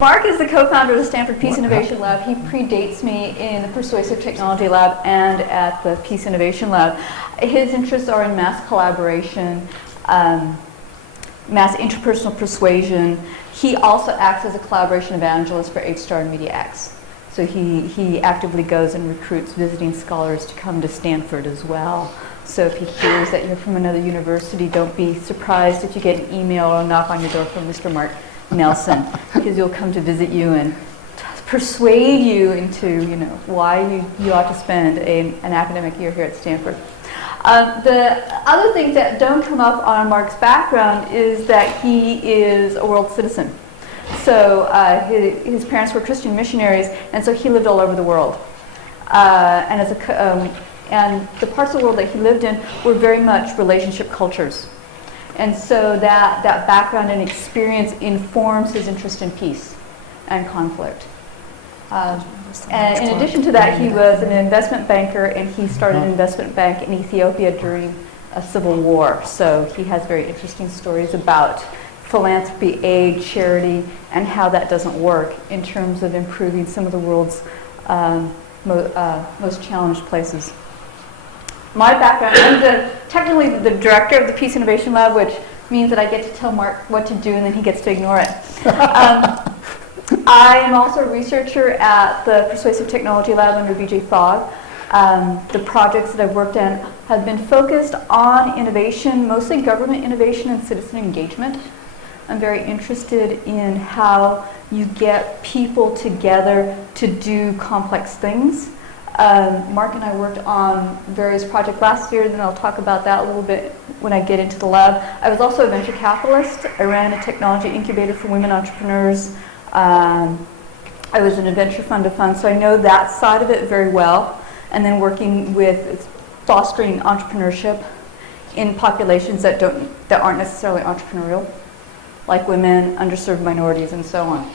Mark is the co-founder of the Stanford Peace Innovation Lab. He predates me in the Persuasive Technology Lab and at the Peace Innovation Lab. His interests are in mass collaboration, mass interpersonal persuasion. He also acts as a collaboration evangelist for H-Star and MediaX. So he actively goes and recruits visiting scholars to come to Stanford as well. So if he hears that you're from another university, don't be surprised if you get an email or a knock on your door from Mr. Mark Nelson, because he'll come to visit you and persuade you into, why you ought to spend an academic year here at Stanford. The other things that don't come up on Mark's background is that he is a world citizen. So his parents were Christian missionaries, and so he lived all over the world. And the parts of the world that he lived in were very much relationship cultures. And so that background and experience informs his interest in peace and conflict. And in addition to that, he was an investment banker, and he started an investment bank in Ethiopia during a civil war. So he has very interesting stories about philanthropy, aid, charity, and how that doesn't work in terms of improving some of the world's most challenged places. My background, I'm technically the director of the Peace Innovation Lab, which means that I get to tell Mark what to do and then he gets to ignore it. I am also a researcher at the Persuasive Technology Lab under WWIII. The projects that I've worked on have been focused on innovation, mostly government innovation and citizen engagement. I'm very interested in how you get people together to do complex things. Mark and I worked on various projects last year, and then I'll talk about that a little bit when I get into the lab. I was also a venture capitalist. I ran a technology incubator for women entrepreneurs. I was in a venture fund of funds, so I know that side of it very well. And then working with fostering entrepreneurship in populations that aren't necessarily entrepreneurial, like women, underserved minorities, and so on.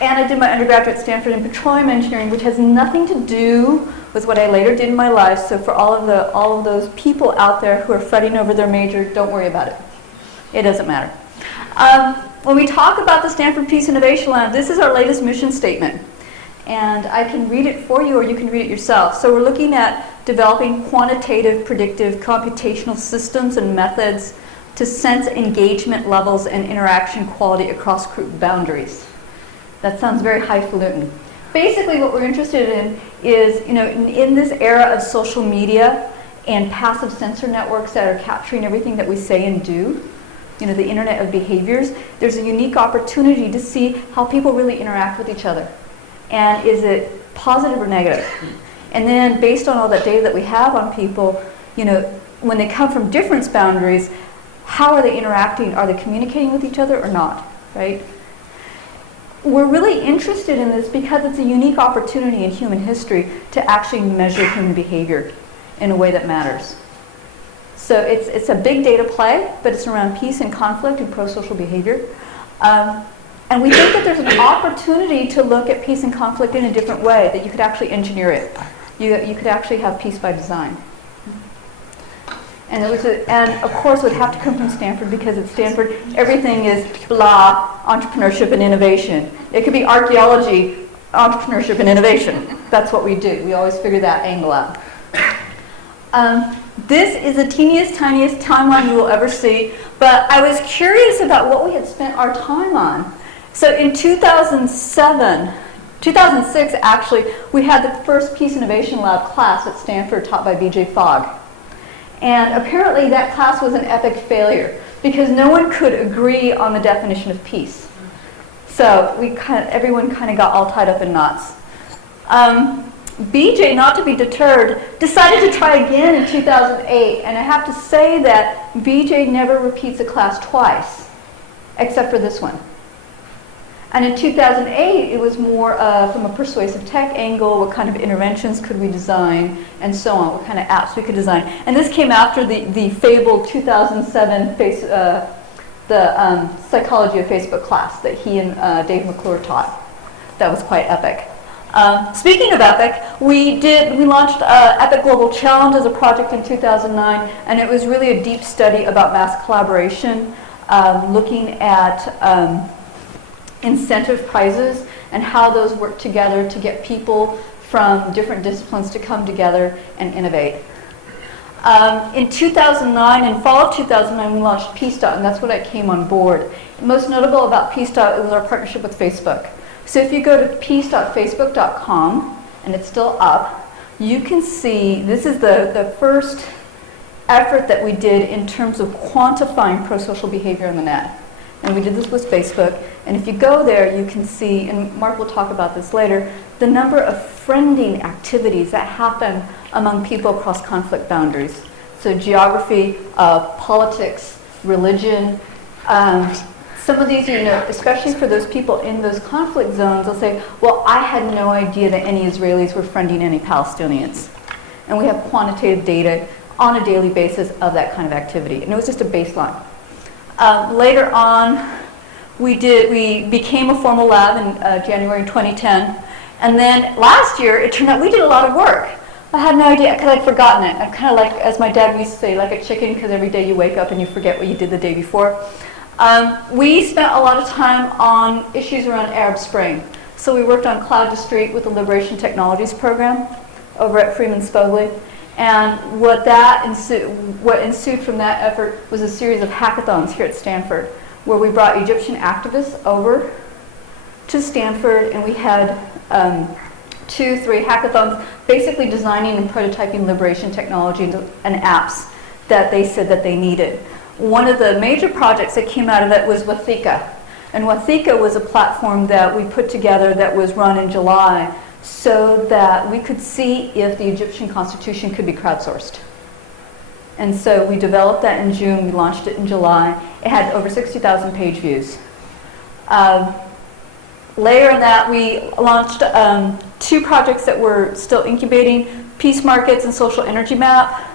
And I did my undergraduate at Stanford in petroleum engineering, which has nothing to do with what I later did in my life. So for all of those people out there who are fretting over their major, don't worry about it. It doesn't matter. When we talk about the Stanford Peace Innovation Lab, this is our latest mission statement. And I can read it for you, or you can read it yourself. So we're looking at developing quantitative, predictive, computational systems and methods to sense engagement levels and interaction quality across group boundaries. That sounds very highfalutin. Basically, what we're interested in is, in this era of social media and passive sensor networks that are capturing everything that we say and do, the internet of behaviors, there's a unique opportunity to see how people really interact with each other. And is it positive or negative? And then, based on all that data that we have on people, when they come from difference boundaries, how are they interacting? Are they communicating with each other or not, right? We're really interested in this because it's a unique opportunity in human history to actually measure human behavior in a way that matters. So it's a big data play, but it's around peace and conflict and pro-social behavior. And we think that there's an opportunity to look at peace and conflict in a different way, that you could actually engineer it. You could actually have peace by design. And of course, it would have to come from Stanford, because at Stanford, everything is blah, entrepreneurship and innovation. It could be archaeology, entrepreneurship and innovation. That's what we do. We always figure that angle out. This is the teeniest, tiniest timeline you will ever see, but I was curious about what we had spent our time on. So in 2006 actually, we had the first Peace Innovation Lab class at Stanford taught by WWIII. And apparently that class was an epic failure because no one could agree on the definition of peace. So everyone kind of got all tied up in knots. BJ, not to be deterred, decided to try again in 2008. And I have to say that BJ never repeats a class twice, except for this one. And in 2008, it was more from a persuasive tech angle, what kind of interventions could we design, and so on, what kind of apps we could design. And this came after the fabled 2007 Psychology of Facebook class that he and Dave McClure taught. That was quite epic. Speaking of epic, we launched Epic Global Challenge as a project in 2009, and it was really a deep study about mass collaboration, looking at incentive prizes and how those work together to get people from different disciplines to come together and innovate. In 2009, in fall of 2009, we launched Peace. And that's when I came on board. Most notable about Peace. Was our partnership with Facebook. So if you go to peace.facebook.com, and it's still up, you can see this is the first effort that we did in terms of quantifying pro-social behavior on the net. And we did this with Facebook. And if you go there, you can see, and Mark will talk about this later, the number of friending activities that happen among people across conflict boundaries. So geography, politics, religion. Some of these, especially for those people in those conflict zones, they'll say, well, I had no idea that any Israelis were friending any Palestinians. And we have quantitative data on a daily basis of that kind of activity. And it was just a baseline. Later on, we became a formal lab in January 2010. And then last year, it turned out we did a lot of work. I had no idea because I'd forgotten it. I'm kind of like, as my dad used to say, like a chicken, because every day you wake up and you forget what you did the day before. We spent a lot of time on issues around Arab Spring. So we worked on Cloud to Street with the Liberation Technologies program over at Freeman Spogli. And what ensued from that effort was a series of hackathons here at Stanford, where we brought Egyptian activists over to Stanford, and we had 2-3 hackathons basically designing and prototyping liberation technology and apps that they said that they needed. One of the major projects that came out of it was WWIII. And WWIII was a platform that we put together that was run in July so that we could see if the Egyptian constitution could be crowdsourced. And so we developed that in June, we launched it in July. It had over 60,000 page views. Later in that, we launched 2 projects that were still incubating, Peace Markets and Social Energy Map.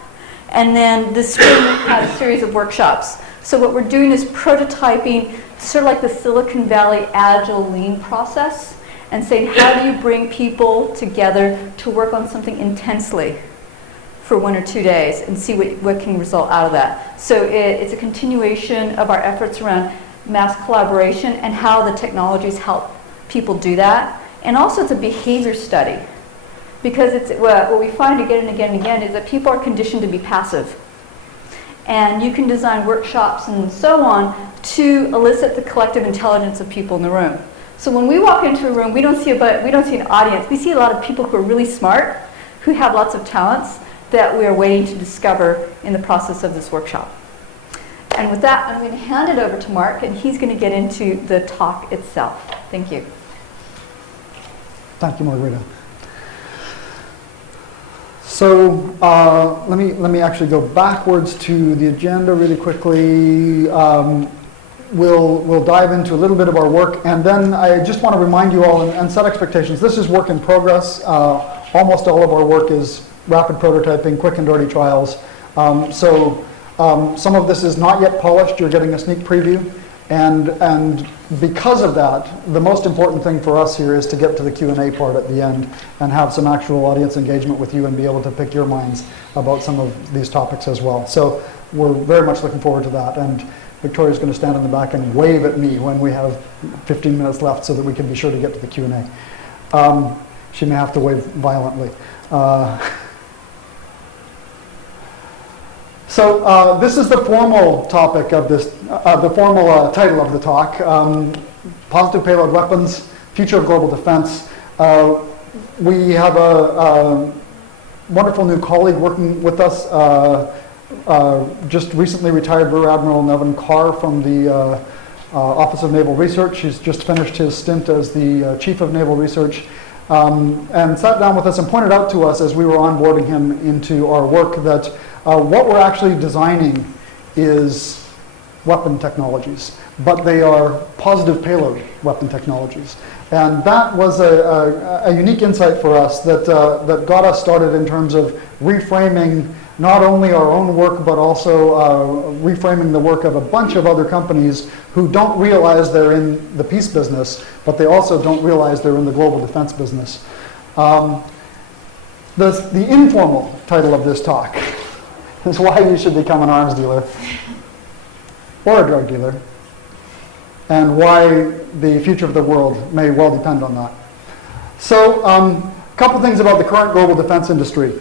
And then this spring, we had a series of workshops. So what we're doing is prototyping sort of like the Silicon Valley Agile Lean process and saying, how do you bring people together to work on something intensely for 1 or 2 days and see what can result out of that. So it's a continuation of our efforts around mass collaboration and how the technologies help people do that. And also it's a behavior study. Because what we find again and again and again is that people are conditioned to be passive. And you can design workshops and so on to elicit the collective intelligence of people in the room. So when we walk into a room, we don't see an audience. We see a lot of people who are really smart, who have lots of talents that we are waiting to discover in the process of this workshop. And with that, I'm going to hand it over to Mark, and he's going to get into the talk itself. Thank you. Thank you, Margarita. So let me actually go backwards to the agenda really quickly. We'll dive into a little bit of our work, and then I just want to remind you all and set expectations. This is work in progress. Almost all of our work is rapid prototyping, quick and dirty trials. Some of this is not yet polished. You're getting a sneak preview. And because of that, the most important thing for us here is to get to the Q&A part at the end and have some actual audience engagement with you and be able to pick your minds about some of these topics as well. So we're very much looking forward to that. And Victoria's going to stand in the back and wave at me when we have 15 minutes left so that we can be sure to get to the Q&A. She may have to wave violently. So this is the formal topic of this, the formal title of the talk, Positive Payload Weapons, Future of Global Defense. We have a wonderful new colleague working with us, just recently retired Rear Admiral Nevin Carr from the Office of Naval Research. He's just finished his stint as the Chief of Naval Research, and sat down with us and pointed out to us as we were onboarding him into our work that what we're actually designing is weapon technologies, but they are positive payload weapon technologies. And that was a unique insight for us that got us started in terms of reframing not only our own work, but also reframing the work of a bunch of other companies who don't realize they're in the peace business, but they also don't realize they're in the global defense business. The informal title of this talk is why you should become an arms dealer or a drug dealer and why the future of the world may well depend on that. So, a couple things about the current global defense industry.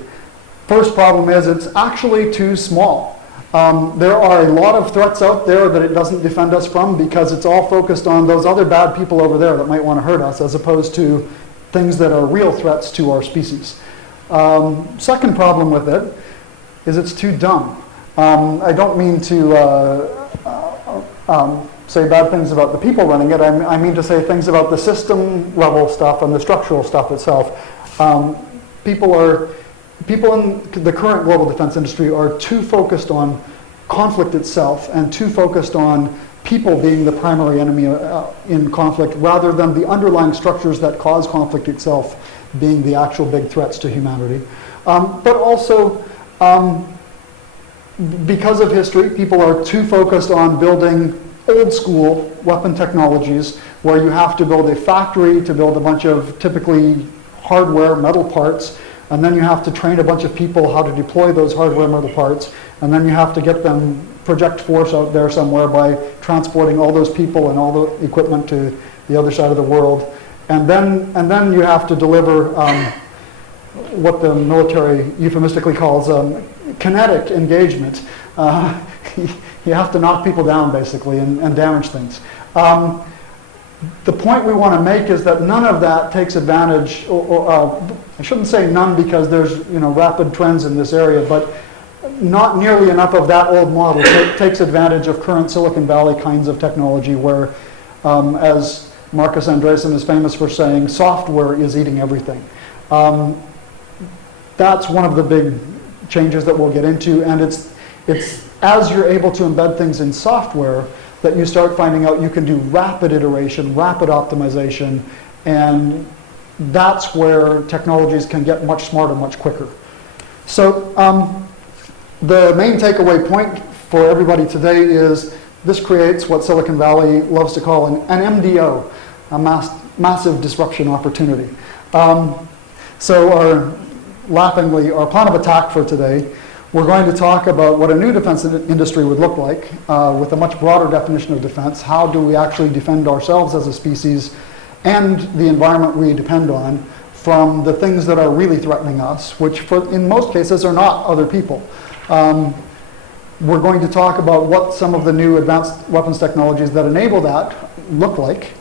First problem is it's actually too small. There are a lot of threats out there that it doesn't defend us from because it's all focused on those other bad people over there that might want to hurt us, as opposed to things that are real threats to our species. Second problem with it is it's too dumb. I don't mean to say bad things about the people running it. I mean to say things about the system level stuff and the structural stuff itself. People in the current global defense industry are too focused on conflict itself and too focused on people being the primary enemy in conflict rather than the underlying structures that cause conflict itself being the actual big threats to humanity. But also, because of history, people are too focused on building old school weapon technologies where you have to build a factory to build a bunch of typically hardware, metal parts, and then you have to train a bunch of people how to deploy those hardware metal parts, and then you have to get them project force out there somewhere by transporting all those people and all the equipment to the other side of the world. And then you have to deliver what the military euphemistically calls kinetic engagement. You have to knock people down, basically, and damage things. The point we want to make is that none of that takes advantage, or I shouldn't say none because there's rapid trends in this area, but not nearly enough of that old model takes advantage of current Silicon Valley kinds of technology where, as Marcus Andreessen is famous for saying, software is eating everything. That's one of the big changes that we'll get into, and it's as you're able to embed things in software that you start finding out you can do rapid iteration, rapid optimization, and that's where technologies can get much smarter much quicker. So the main takeaway point for everybody today is this creates what Silicon Valley loves to call an MDO, a massive disruption opportunity. So laughingly, our plan of attack for today, we're going to talk about what a new defense industry would look like with a much broader definition of defense. How do we actually defend ourselves as a species and the environment we depend on from the things that are really threatening us, which in most cases are not other people. We're going to talk about what some of the new advanced weapons technologies that enable that look like.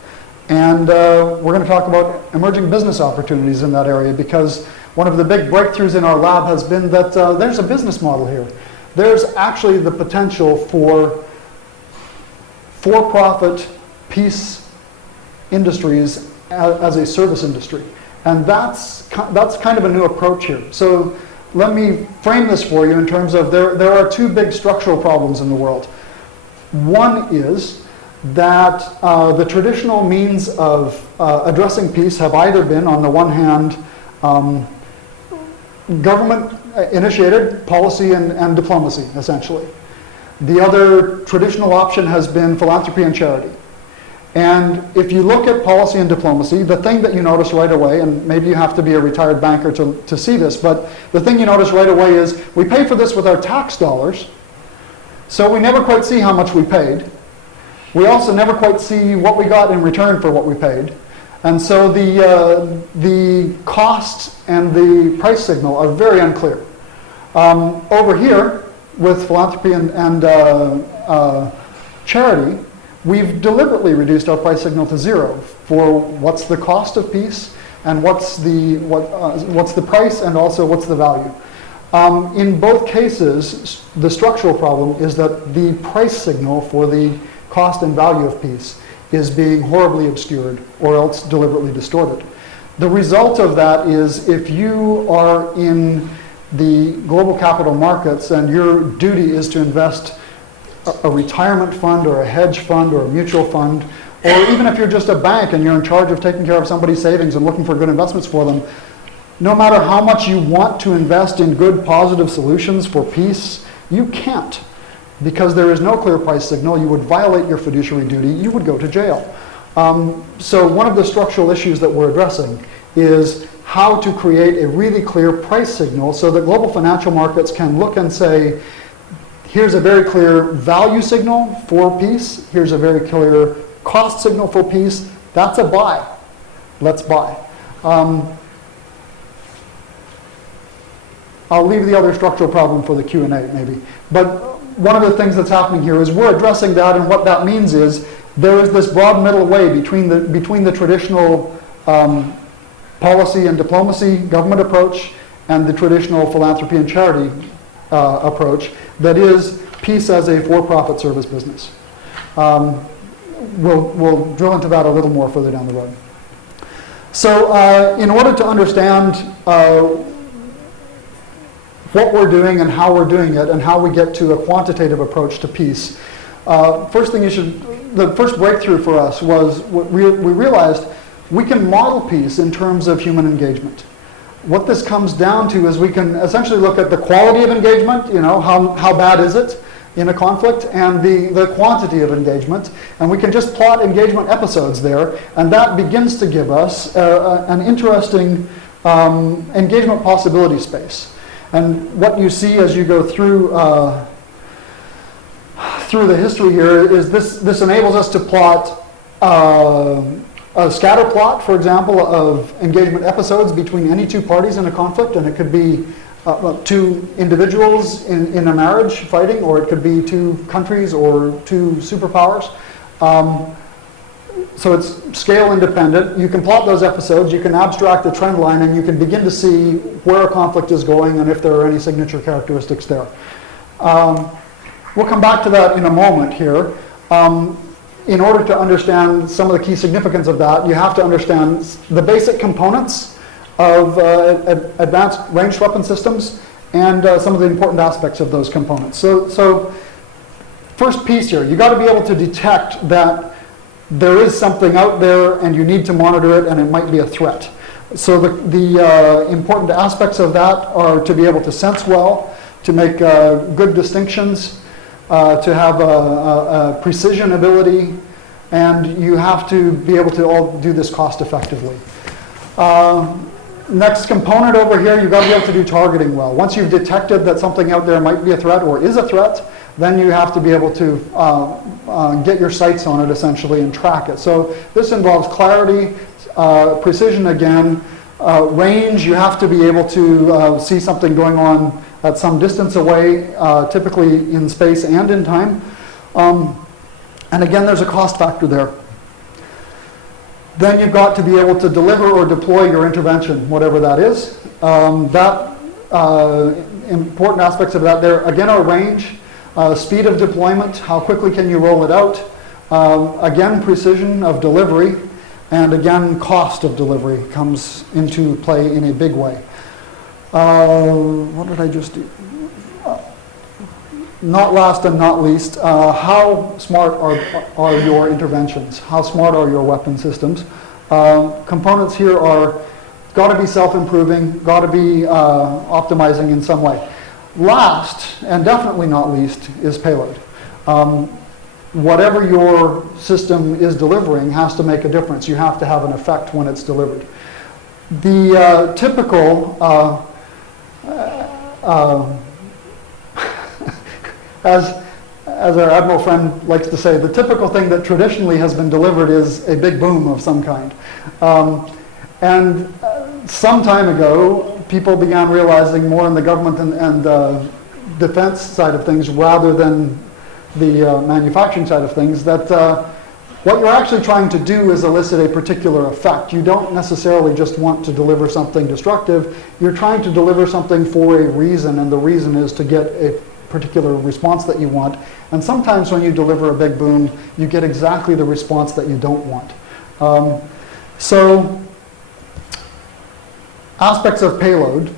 And we're going to talk about emerging business opportunities in that area, because one of the big breakthroughs in our lab has been that there's a business model here. There's actually the potential for for-profit peace industries as a service industry. And that's kind of a new approach here. So let me frame this for you in terms of there are two big structural problems in the world. One is that the traditional means of addressing peace have either been, on the one hand, government-initiated policy and diplomacy, essentially. The other traditional option has been philanthropy and charity. And if you look at policy and diplomacy, the thing that you notice right away, and maybe you have to be a retired banker to see this, but the thing you notice right away is we pay for this with our tax dollars, so we never quite see how much we paid. We also never quite see what we got in return for what we paid. And so the cost and the price signal are very unclear. Over here, with philanthropy and charity, we've deliberately reduced our price signal to zero for what's the cost of peace and what's the price and also what's the value. In both cases, the structural problem is that the price signal for the cost and value of peace is being horribly obscured or else deliberately distorted. The result of that is if you are in the global capital markets and your duty is to invest a retirement fund or a hedge fund or a mutual fund, or even if you're just a bank and you're in charge of taking care of somebody's savings and looking for good investments for them, no matter how much you want to invest in good positive solutions for peace, you can't. Because there is no clear price signal, you would violate your fiduciary duty, you would go to jail. So one of the structural issues that we're addressing is how to create a really clear price signal so that global financial markets can look and say, here's a very clear value signal for peace, here's a very clear cost signal for peace, that's a buy. Let's buy. I'll leave the other structural problem for the Q&A maybe. But one of the things that's happening here is we're addressing that, and what that means is there is this broad middle way between the traditional policy and diplomacy government approach and the traditional philanthropy and charity approach that is peace as a for-profit service business. We'll drill into that a little more further down the road. So in order to understand what we're doing and how we're doing it and how we get to a quantitative approach to peace, the first breakthrough for us was we realized we can model peace in terms of human engagement. What this comes down to is we can essentially look at the quality of engagement, how bad is it in a conflict, and the quantity of engagement, and we can just plot engagement episodes there, and that begins to give us an interesting engagement possibility space. And what you see as you go through the history here is this enables us to plot a scatter plot, for example, of engagement episodes between any two parties in a conflict, and it could be two individuals in a marriage fighting, or it could be two countries or two superpowers. So it's scale independent. You can plot those episodes, you can abstract the trend line, and you can begin to see where a conflict is going and if there are any signature characteristics there. We'll come back to that in a moment here. In order to understand some of the key significance of that, you have to understand the basic components of advanced ranged weapon systems and some of the important aspects of those components. So first piece here, you got to be able to detect that there is something out there and you need to monitor it and it might be a threat. So the important aspects of that are to be able to sense well, to make good distinctions, to have a precision ability, and you have to be able to all do this cost effectively. Next component over here, you've got to be able to do targeting well. Once you've detected that something out there might be a threat or is a threat, then you have to be able to get your sights on it essentially and track it. So this involves clarity, precision again, range. You have to be able to see something going on at some distance away, typically in space and in time. And again, there's a cost factor there. Then you've got to be able to deliver or deploy your intervention, whatever that is. Important aspects of that there, again, are range, speed of deployment, how quickly can you roll it out, again, precision of delivery, and again, cost of delivery comes into play in a big way. What did I just do? Not last and not least, how smart are your interventions? How smart are your weapon systems? Components here are got to be self-improving, got to be optimizing in some way. Last, and definitely not least, is payload. Whatever your system is delivering has to make a difference. You have to have an effect when it's delivered. The typical as our Admiral friend likes to say, the typical thing that traditionally has been delivered is a big boom of some kind. And some time ago, people began realizing more in the government and defense side of things rather than the manufacturing side of things that what you're actually trying to do is elicit a particular effect. You don't necessarily just want to deliver something destructive. You're trying to deliver something for a reason, and the reason is to get a particular response that you want. And sometimes when you deliver a big boom, you get exactly the response that you don't want. So aspects of payload,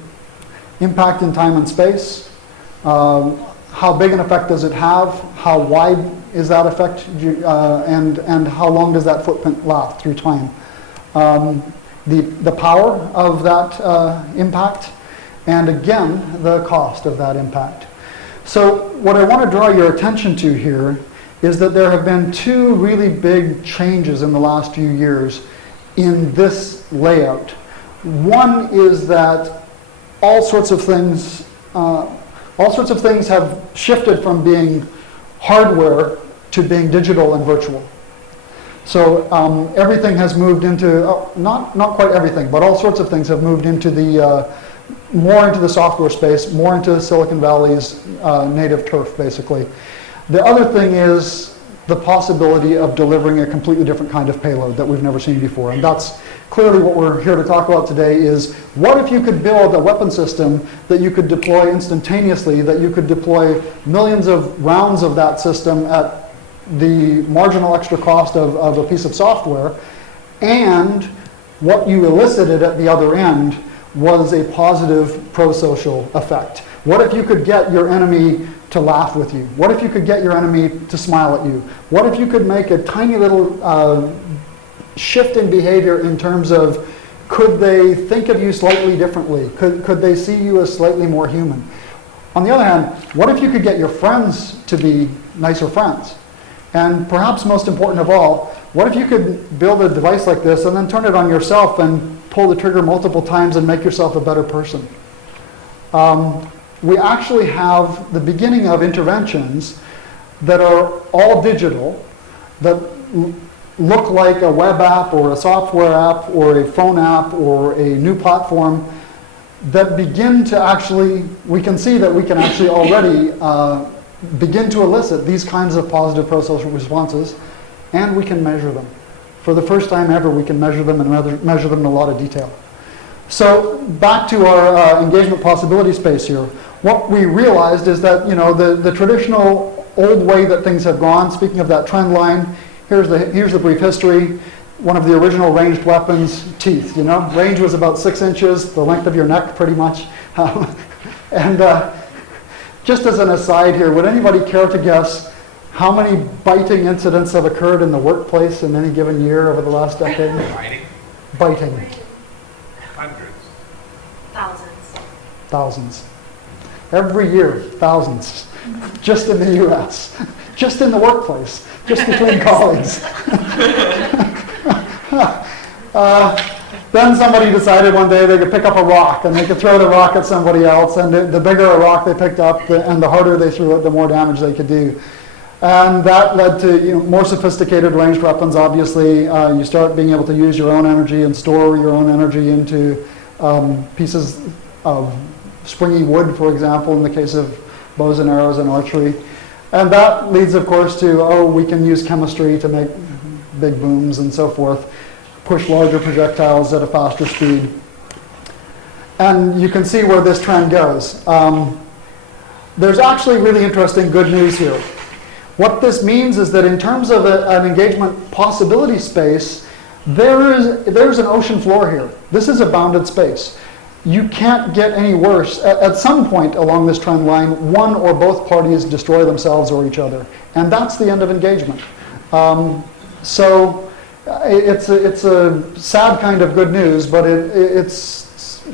impact in time and space, how big an effect does it have, how wide is that effect, and how long does that footprint last through time. The power of that impact, and again, the cost of that impact. So what I want to draw your attention to here is that there have been two really big changes in the last few years in this layout. One is that all sorts of things have shifted from being hardware to being digital and virtual. So everything has moved into, not quite everything, but all sorts of things have moved into the, more into the software space, more into Silicon Valley's native turf, basically. The other thing is the possibility of delivering a completely different kind of payload that we've never seen before. And that's clearly what we're here to talk about today is, what if you could build a weapon system that you could deploy instantaneously, that you could deploy millions of rounds of that system at the marginal extra cost of a piece of software, and what you elicited at the other end was a positive pro-social effect. What if you could get your enemy to laugh with you? What if you could get your enemy to smile at you? What if you could make a tiny little shift in behavior in terms of, could they think of you slightly differently? Could they see you as slightly more human? On the other hand, what if you could get your friends to be nicer friends? And perhaps most important of all, what if you could build a device like this and then turn it on yourself and pull the trigger multiple times and make yourself a better person? We actually have the beginning of interventions that are all digital, that look like a web app or a software app or a phone app or a new platform, that begin to actually, we can see that we can actually already begin to elicit these kinds of positive pro-social responses, and we can measure them. For the first time ever, we can measure them and measure them in a lot of detail. So back to our engagement possibility space here. What we realized is that, you know, the traditional old way that things have gone, speaking of that trend line, here's the brief history. One of the original ranged weapons, teeth, you know. Range was about 6 inches, the length of your neck, pretty much. Just as an aside here, would anybody care to guess how many biting incidents have occurred in the workplace in any given year over the last decade? Biting. Hundreds. Thousands. Every year, thousands. Just in the US. Just in the workplace. Just between colleagues. Then somebody decided one day they could pick up a rock and they could throw the rock at somebody else, and the bigger a rock they picked up and the harder they threw it, the more damage they could do. And that led to, you know, more sophisticated ranged weapons, obviously. You start being able to use your own energy and store your own energy into pieces of springy wood, for example, in the case of bows and arrows and archery. And that leads, of course, to, oh, we can use chemistry to make big booms and so forth, push larger projectiles at a faster speed. And you can see where this trend goes. There's actually really interesting good news here. What this means is that in terms of an engagement possibility space, there's an ocean floor here. This is a bounded space. You can't get any worse. At some point along this trend line, one or both parties destroy themselves or each other. And that's the end of engagement. So it's a sad kind of good news, but it's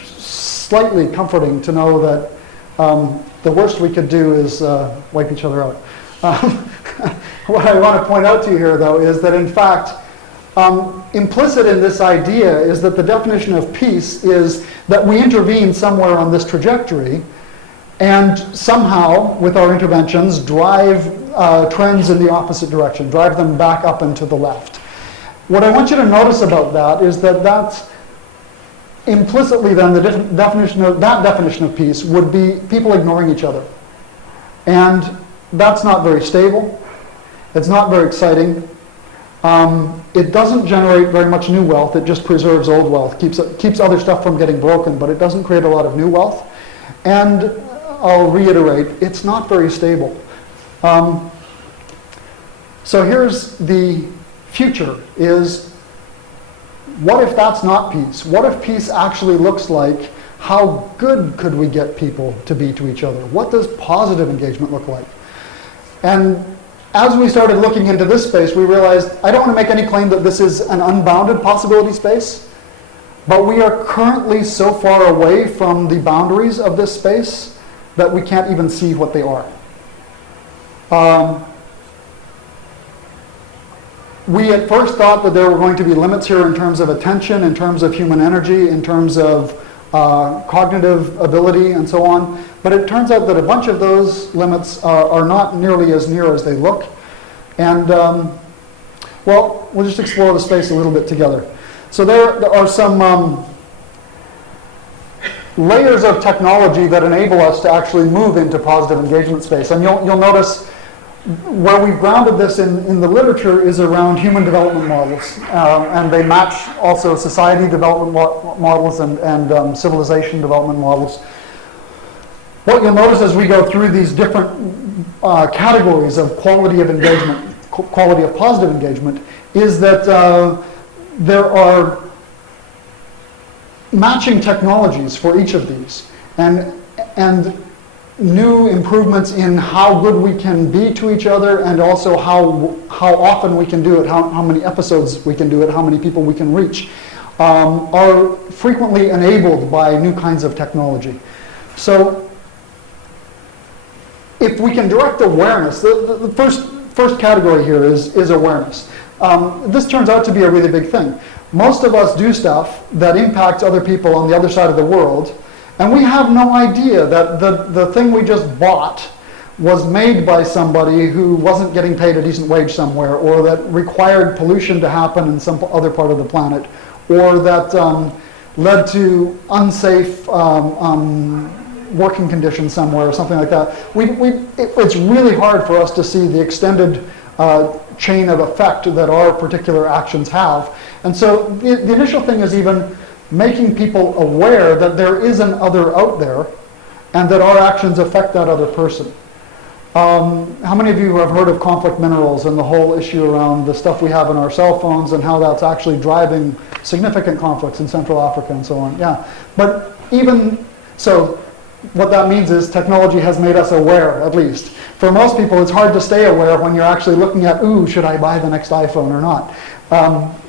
slightly comforting to know that the worst we could do is wipe each other out. What I want to point out to you here, though, is that in fact, implicit in this idea is that the definition of peace is that we intervene somewhere on this trajectory and somehow, with our interventions, drive trends in the opposite direction, drive them back up and to the left. What I want you to notice about that is that that's implicitly then the definition of peace would be people ignoring each other. And that's not very stable. It's not very exciting. It doesn't generate very much new wealth. It just preserves old wealth, keeps other stuff from getting broken, but it doesn't create a lot of new wealth. And I'll reiterate, it's not very stable. So here's the future is, what if that's not peace? What if peace actually looks like, how good could we get people to be to each other? What does positive engagement look like? And as we started looking into this space, we realized, I don't want to make any claim that this is an unbounded possibility space, but we are currently so far away from the boundaries of this space that we can't even see what they are. We at first thought that there were going to be limits here in terms of attention, in terms of human energy, in terms of cognitive ability, and so on. But it turns out that a bunch of those limits are not nearly as near as they look. And, well, we'll just explore the space a little bit together. So there are some layers of technology that enable us to actually move into positive engagement space. And you'll notice where we've grounded this in the literature is around human development models. And they match also society development models and civilization development models. What you'll notice as we go through these different categories of quality of engagement, quality of positive engagement, is that there are matching technologies for each of these, and new improvements in how good we can be to each other, and also how often we can do it, how many episodes we can do it, how many people we can reach, are frequently enabled by new kinds of technology. So if we can direct awareness, the first category here is awareness. This turns out to be a really big thing. Most of us do stuff that impacts other people on the other side of the world, and we have no idea that the thing we just bought was made by somebody who wasn't getting paid a decent wage somewhere, or that required pollution to happen in some other part of the planet, or that led to unsafe working conditions somewhere, or something like that. It's really hard for us to see the extended chain of effect that our particular actions have. And so the initial thing is even making people aware that there is an other out there and that our actions affect that other person. How many of you have heard of conflict minerals and the whole issue around the stuff we have in our cell phones and how that's actually driving significant conflicts in Central Africa and so on? Yeah, but even so, what that means is technology has made us aware, at least. For most people, it's hard to stay aware when you're actually looking at, ooh, should I buy the next iPhone or not?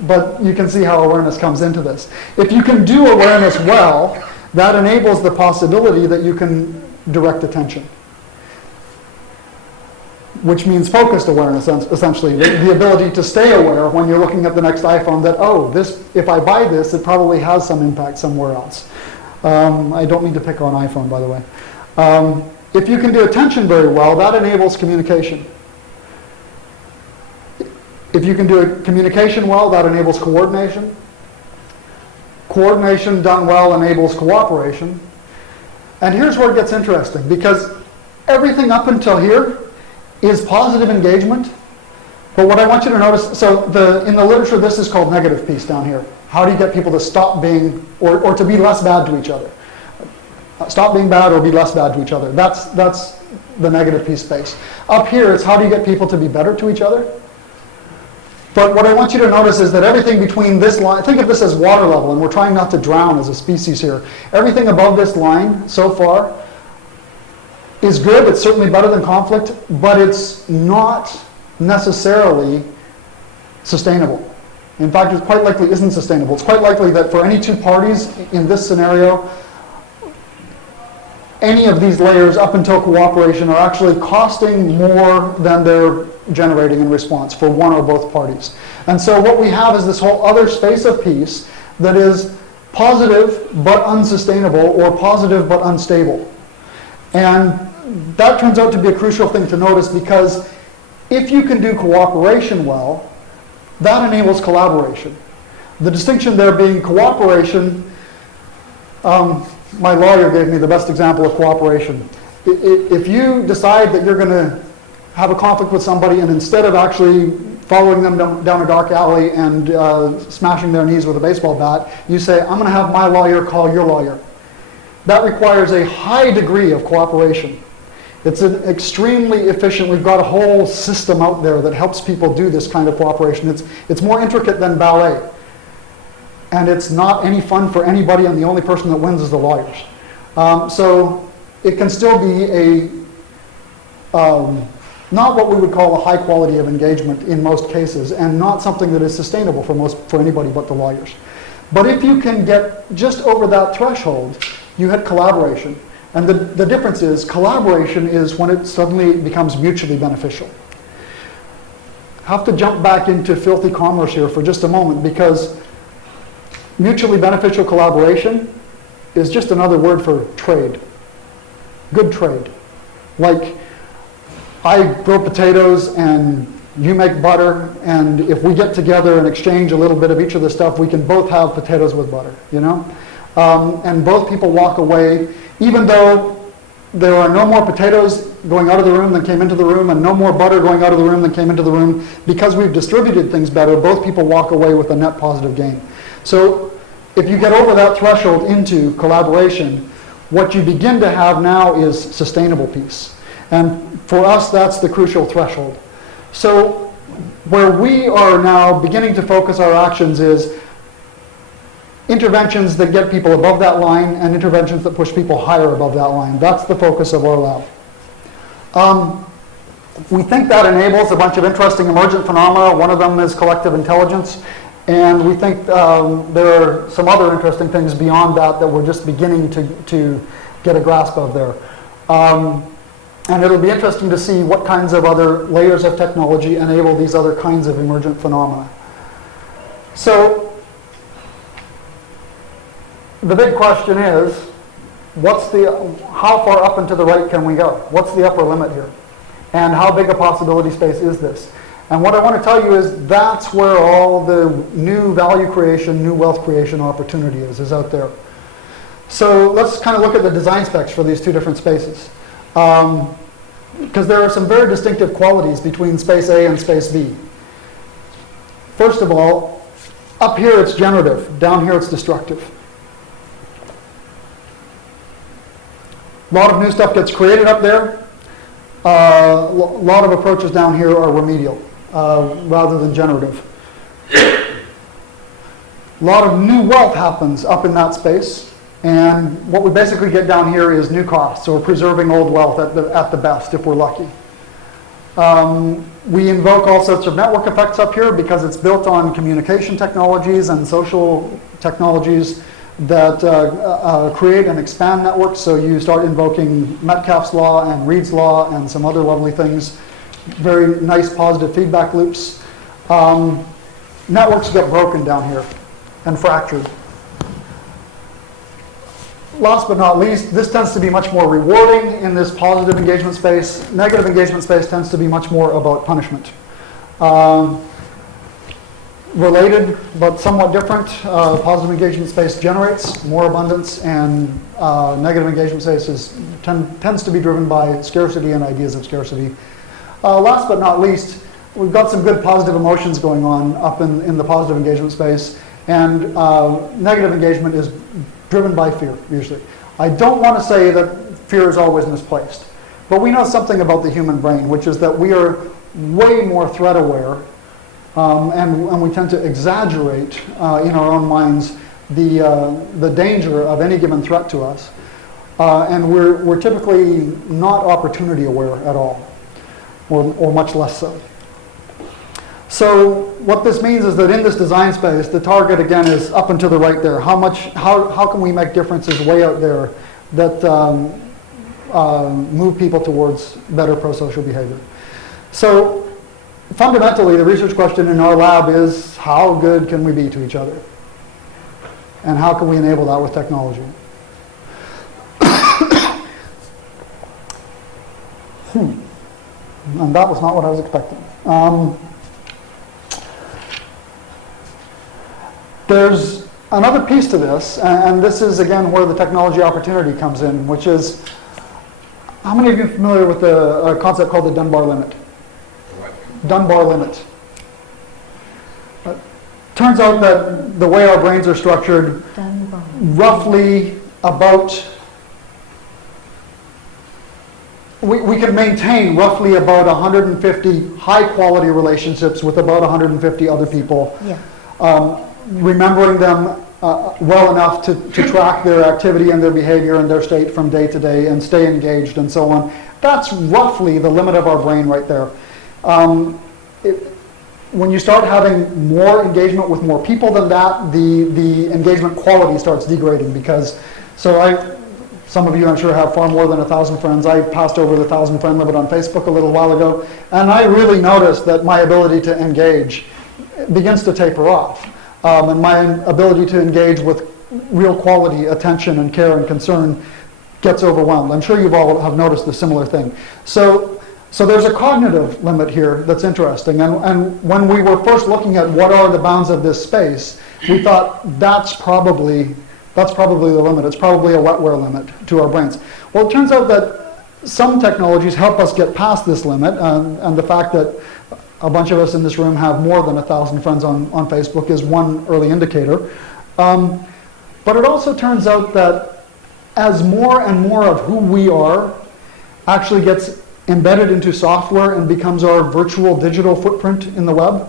But you can see how awareness comes into this. If you can do awareness well, that enables the possibility that you can direct attention, which means focused awareness, essentially. The ability to stay aware when you're looking at the next iPhone that, oh, if I buy this, it probably has some impact somewhere else. I don't mean to pick on iPhone, by the way. If you can do attention very well, that enables communication. If you can do communication well, that enables coordination. Coordination done well enables cooperation. And here's where it gets interesting, because everything up until here is positive engagement. But what I want you to notice, so in the literature, this is called negative peace down here. How do you get people to stop being, or to be less bad to each other? Stop being bad or be less bad to each other. That's the negative peace space. Up here, it's how do you get people to be better to each other? But what I want you to notice is that everything between this line, think of this as water level, and we're trying not to drown as a species here. Everything above this line so far is good. It's certainly better than conflict, but it's not necessarily sustainable. In fact, it quite likely isn't sustainable. It's quite likely that for any two parties in this scenario, any of these layers up until cooperation are actually costing more than they're generating in response for one or both parties. And so what we have is this whole other space of peace that is positive but unsustainable, or positive but unstable. And that turns out to be a crucial thing to notice, because if you can do cooperation well, that enables collaboration. The distinction there being cooperation, my lawyer gave me the best example of cooperation. If you decide that you're going to have a conflict with somebody, and instead of actually following them down a dark alley and smashing their knees with a baseball bat, you say, I'm going to have my lawyer call your lawyer. That requires a high degree of cooperation. It's an extremely efficient, we've got a whole system out there that helps people do this kind of cooperation. It's more intricate than ballet. And it's not any fun for anybody, and the only person that wins is the lawyers. So it can still be not what we would call a high quality of engagement in most cases, and not something that is sustainable for anybody but the lawyers. But if you can get just over that threshold, you hit collaboration. And the difference is, collaboration is when it suddenly becomes mutually beneficial. I have to jump back into filthy commerce here for just a moment, because mutually beneficial collaboration is just another word for trade. Good trade. Like, I grow potatoes and you make butter, and if we get together and exchange a little bit of each of the stuff, we can both have potatoes with butter, you know? And both people walk away, even though there are no more potatoes going out of the room than came into the room, and no more butter going out of the room than came into the room, because we've distributed things better, both people walk away with a net positive gain. So if you get over that threshold into collaboration, what you begin to have now is sustainable peace. And for us, that's the crucial threshold. So where we are now beginning to focus our actions is interventions that get people above that line and interventions that push people higher above that line. That's the focus of our lab. We think that enables a bunch of interesting emergent phenomena. One of them is collective intelligence. And we think there are some other interesting things beyond that that we're just beginning to get a grasp of there. And it'll be interesting to see what kinds of other layers of technology enable these other kinds of emergent phenomena. So the big question is, how far up and to the right can we go? What's the upper limit here? And how big a possibility space is this? And what I want to tell you is that's where all the new value creation, new wealth creation opportunity is out there. So let's kind of look at the design specs for these two different spaces. Because there are some very distinctive qualities between space A and space B. First of all, up here it's generative, down here it's destructive. A lot of new stuff gets created up there. A lot of approaches down here are remedial rather than generative. A lot of new wealth happens up in that space. And what we basically get down here is new costs, or preserving old wealth at the best, if we're lucky. We invoke all sorts of network effects up here because it's built on communication technologies and social technologies that create and expand networks. So you start invoking Metcalfe's law and Reed's law and some other lovely things. Very nice positive feedback loops. Networks get broken down here and fractured. Last but not least, this tends to be much more rewarding in this positive engagement space. Negative engagement space tends to be much more about punishment. Related, but somewhat different, positive engagement space generates more abundance, and negative engagement space tends to be driven by scarcity and ideas of scarcity. Last but not least, we've got some good positive emotions going on up in the positive engagement space, and negative engagement is driven by fear, usually. I don't want to say that fear is always misplaced, but we know something about the human brain, which is that we are way more threat aware, and we tend to exaggerate in our own minds the danger of any given threat to us, and we're typically not opportunity aware at all, or much less so. So what this means is that in this design space, the target again is up and to the right there. How can we make differences way out there that move people towards better pro-social behavior? So fundamentally, the research question in our lab is, how good can we be to each other? And how can we enable that with technology? And that was not what I was expecting. There's another piece to this, and this is again where the technology opportunity comes in, which is, how many of you are familiar with a concept called the Dunbar limit? What? Dunbar limit. Turns out that the way our brains are structured, roughly about, we can maintain roughly about 150 high quality relationships with about 150 other people. Yeah. Remembering them well enough to track their activity and their behavior and their state from day to day and stay engaged and so on. That's roughly the limit of our brain right there. When you start having more engagement with more people than that, the engagement quality starts degrading because, some of you I'm sure have far more than 1,000 friends. I passed over the 1,000 friend limit on Facebook a little while ago, and I really noticed that my ability to engage begins to taper off. And my ability to engage with real quality attention and care and concern gets overwhelmed. I'm sure you've all have noticed a similar thing. So So there's a cognitive limit here that's interesting. And when we were first looking at what are the bounds of this space, we thought that's probably the limit. It's probably a wetware limit to our brains. Well, it turns out that some technologies help us get past this limit, and the fact that a bunch of us in this room have more than 1,000 friends on Facebook is one early indicator. But it also turns out that as more and more of who we are actually gets embedded into software and becomes our virtual digital footprint in the web,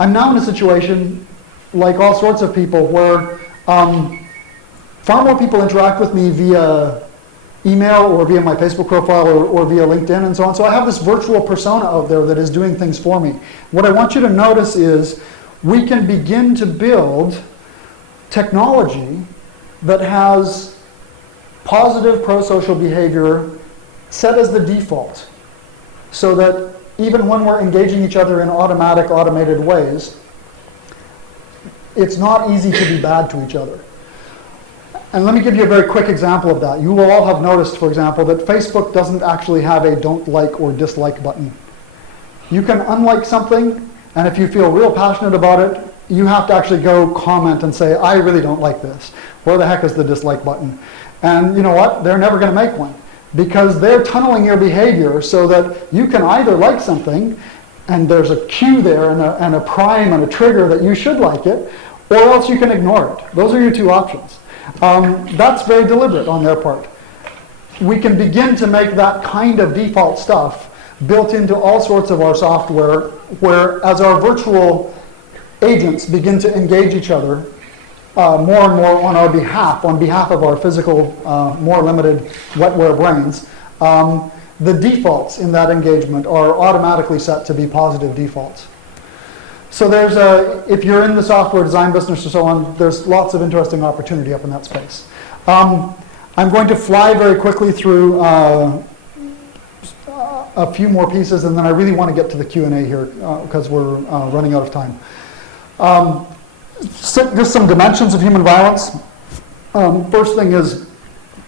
I'm now in a situation, like all sorts of people, where far more people interact with me via email or via my Facebook profile or via LinkedIn and so on. So I have this virtual persona out there that is doing things for me. What I want you to notice is we can begin to build technology that has positive pro-social behavior set as the default, so that even when we're engaging each other in automatic, automated ways, it's not easy to be bad to each other. And let me give you a very quick example of that. You will all have noticed, for example, that Facebook doesn't actually have a don't like or dislike button. You can unlike something, and if you feel real passionate about it, you have to actually go comment and say, I really don't like this. Where the heck is the dislike button? And you know what? They're never going to make one, because they're tunneling your behavior so that you can either like something, and there's a cue there and a prime and a trigger that you should like it, or else you can ignore it. Those are your two options. That's very deliberate on their part. We can begin to make that kind of default stuff built into all sorts of our software, where as our virtual agents begin to engage each other more and more on behalf of our physical, more limited wetware brains, the defaults in that engagement are automatically set to be positive defaults. So there's if you're in the software design business or so on, there's lots of interesting opportunity up in that space. I'm going to fly very quickly through a few more pieces, and then I really want to get to the Q&A here because we're running out of time. Just some dimensions of human violence. First thing is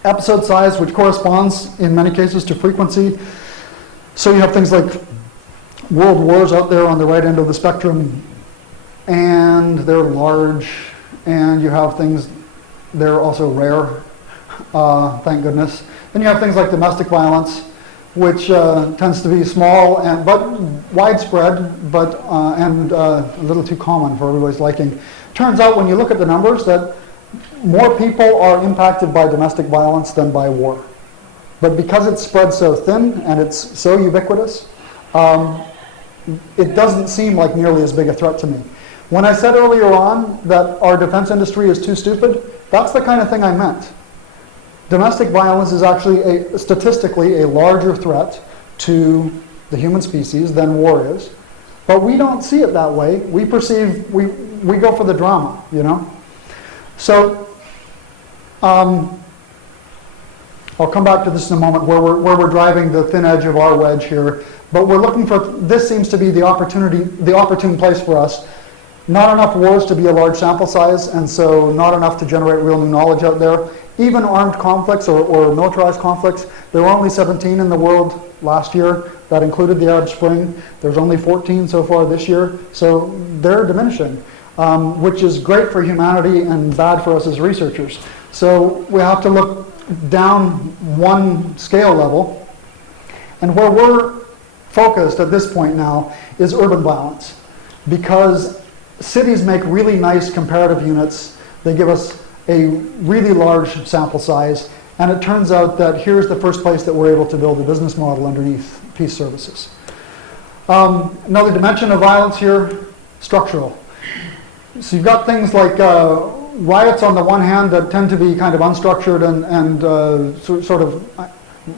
episode size, which corresponds in many cases to frequency. So you have things like world wars out there on the right end of the spectrum, and they're large, and you have things, they're also rare, thank goodness. Then you have things like domestic violence, which tends to be small but widespread, but and a little too common for everybody's liking. Turns out when you look at the numbers that more people are impacted by domestic violence than by war. But because it's spread so thin and it's so ubiquitous, it doesn't seem like nearly as big a threat to me. When I said earlier on that our defense industry is too stupid, that's the kind of thing I meant. Domestic violence is actually statistically a larger threat to the human species than war is. But we don't see it that way. We go for the drama, you know? So, I'll come back to this in a moment where we're driving the thin edge of our wedge here. But we're looking for, this seems to be the opportune place for us. Not enough wars to be a large sample size, and so not enough to generate real new knowledge out there. Even armed conflicts or militarized conflicts, there were only 17 in the world last year. That included the Arab Spring. There's only 14 so far this year. So they're diminishing, which is great for humanity and bad for us as researchers. So we have to look down one scale level. And where we're focused at this point now is urban violence, because cities make really nice comparative units. They give us a really large sample size, and it turns out that here's the first place that we're able to build a business model underneath peace services. Another dimension of violence here, structural. So you've got things like riots on the one hand that tend to be kind of unstructured and sort of,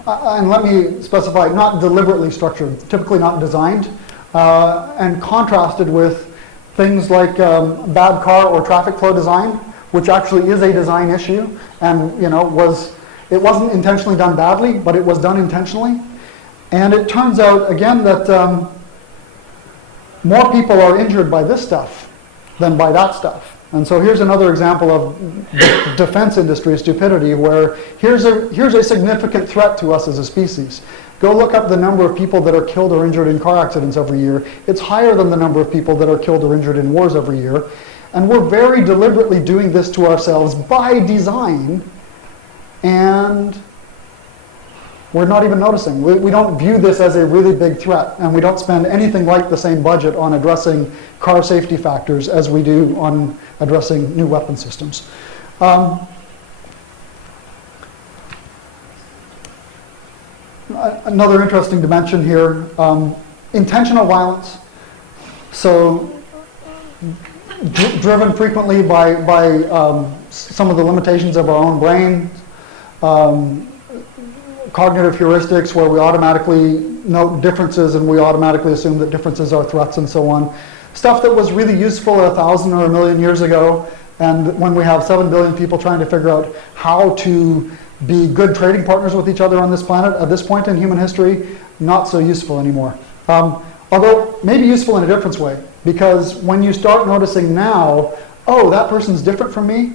and let me specify, not deliberately structured, typically not designed, and contrasted with things like bad car or traffic flow design, which actually is a design issue, and it wasn't intentionally done badly, but it was done intentionally. And it turns out again that more people are injured by this stuff than by that stuff. And so here's another example of the defense industry stupidity, where here's a significant threat to us as a species. Go look up the number of people that are killed or injured in car accidents every year. It's higher than the number of people that are killed or injured in wars every year. And we're very deliberately doing this to ourselves by design, and we're not even noticing. We don't view this as a really big threat, and we don't spend anything like the same budget on addressing car safety factors as we do on addressing new weapon systems. Another interesting dimension here, intentional violence. So, driven frequently by some of the limitations of our own brain, cognitive heuristics where we automatically note differences and we automatically assume that differences are threats and so on. Stuff that was really useful 1,000 or 1,000,000 years ago, and when we have 7 billion people trying to figure out how to be good trading partners with each other on this planet at this point in human history, not so useful anymore. Although maybe useful in a different way, because when you start noticing now, oh, that person's different from me,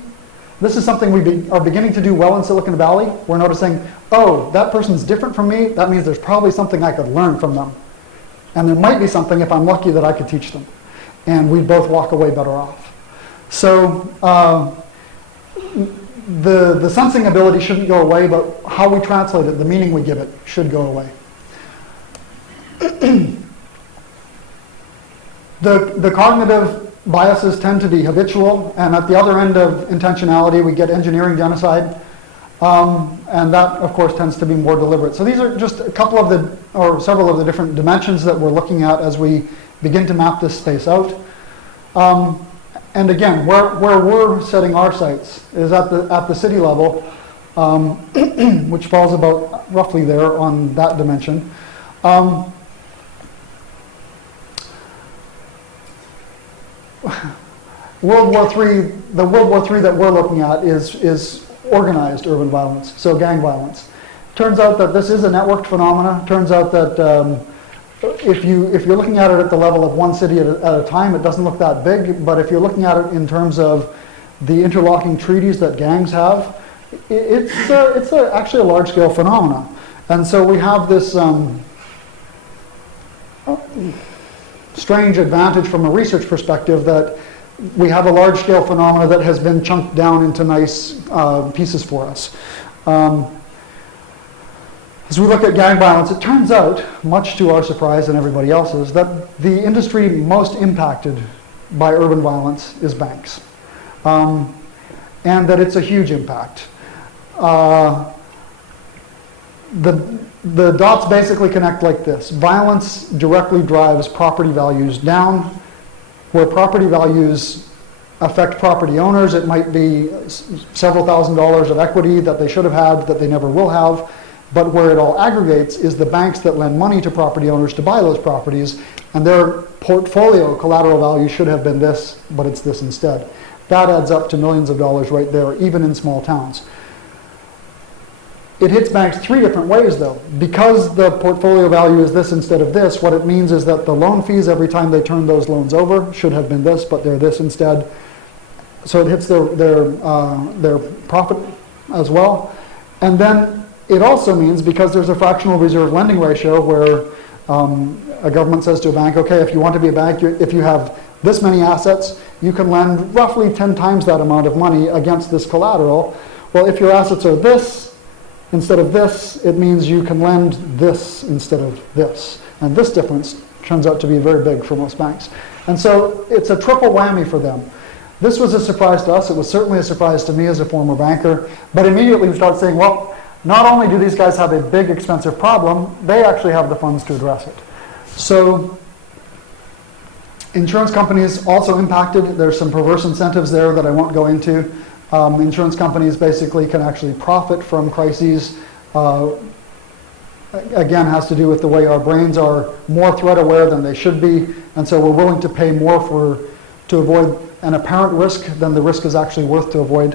this is something we are beginning to do well in Silicon Valley. We're noticing, oh, that person's different from me, that means there's probably something I could learn from them. And there might be something, if I'm lucky, that I could teach them. And we'd both walk away better off. So the sensing ability shouldn't go away, but how we translate it, the meaning we give it, should go away. The cognitive biases tend to be habitual, and at the other end of intentionality, we get engineering genocide, and that, of course, tends to be more deliberate. So these are just a couple of the, or several of the different dimensions that we're looking at as we begin to map this space out. And again, where we're setting our sights is at the city level, which falls about roughly there on that dimension. World War III, the World War III that we're looking at is organized urban violence, so gang violence. Turns out that this is a networked phenomena. Turns out that if you're looking at it at the level of one city at a time, it doesn't look that big. But if you're looking at it in terms of the interlocking treaties that gangs have, it's actually a large-scale phenomena. And so we have this strange advantage from a research perspective that we have a large-scale phenomena that has been chunked down into nice pieces for us. As we look at gang violence, it turns out, much to our surprise and everybody else's, that the industry most impacted by urban violence is banks, and that it's a huge impact. The dots basically connect like this. Violence directly drives property values down. Where property values affect property owners, it might be several $1,000s of equity that they should have had that they never will have. But where it all aggregates is the banks that lend money to property owners to buy those properties, and their portfolio collateral value should have been this, but it's this instead. That adds up to millions of dollars right there, even in small towns. It hits banks 3 different ways, though. Because the portfolio value is this instead of this, what it means is that the loan fees every time they turn those loans over should have been this, but they're this instead. So it hits their profit as well. And then it also means, because there's a fractional reserve lending ratio where a government says to a bank, okay, if you want to be a bank, if you have this many assets, you can lend roughly 10 times that amount of money against this collateral. Well, if your assets are this, instead of this, it means you can lend this instead of this. And this difference turns out to be very big for most banks. And so it's a triple whammy for them. This was a surprise to us. It was certainly a surprise to me as a former banker. But immediately we start saying, well, not only do these guys have a big, expensive problem, they actually have the funds to address it. So insurance companies also impacted. There's some perverse incentives there that I won't go into. Insurance companies basically can actually profit from crises. Again, has to do with the way our brains are more threat aware than they should be, and so we're willing to pay more to avoid an apparent risk than the risk is actually worth to avoid.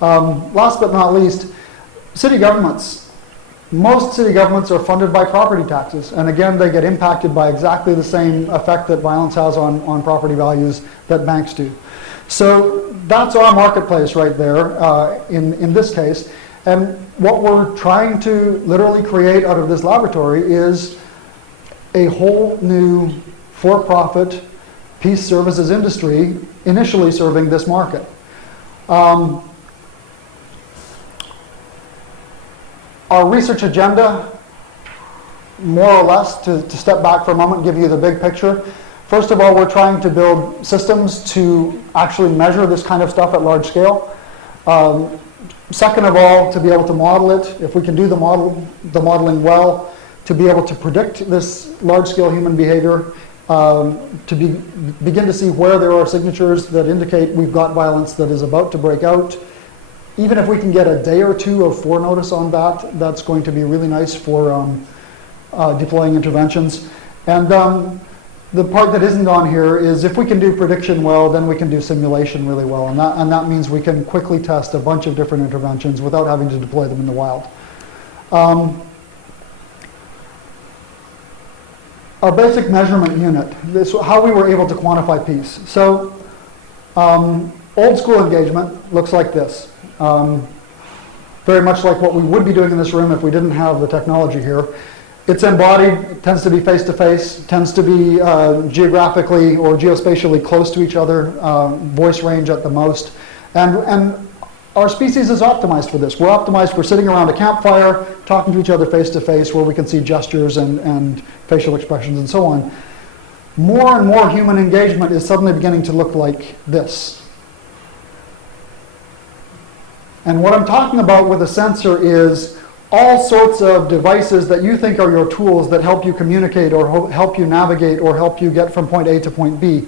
Last but not least, city governments. Most city governments are funded by property taxes, and again, they get impacted by exactly the same effect that violence has on property values that banks do. So that's our marketplace right there in this case. And what we're trying to literally create out of this laboratory is a whole new for-profit peace services industry, initially serving this market. Our research agenda, more or less, to step back for a moment and give you the big picture. First of all, we're trying to build systems to actually measure this kind of stuff at large scale. Second of all, to be able to model it, if we can do the modeling well, to be able to predict this large-scale human behavior, to begin to see where there are signatures that indicate we've got violence that is about to break out. Even if we can get a day or two of forenotice on that, that's going to be really nice for deploying interventions. And the part that isn't on here is if we can do prediction well, then we can do simulation really well. And that means we can quickly test a bunch of different interventions without having to deploy them in the wild. Our basic measurement unit, this how we were able to quantify peace. So old school engagement looks like this. Very much like what we would be doing in this room if we didn't have the technology here. It's embodied, it tends to be face-to-face, tends to be geographically or geospatially close to each other, voice range at the most. And our species is optimized for this. We're optimized for sitting around a campfire, talking to each other face-to-face, where we can see gestures and facial expressions and so on. More and more human engagement is suddenly beginning to look like this. And what I'm talking about with a sensor is all sorts of devices that you think are your tools that help you communicate or help you navigate or help you get from point A to point B.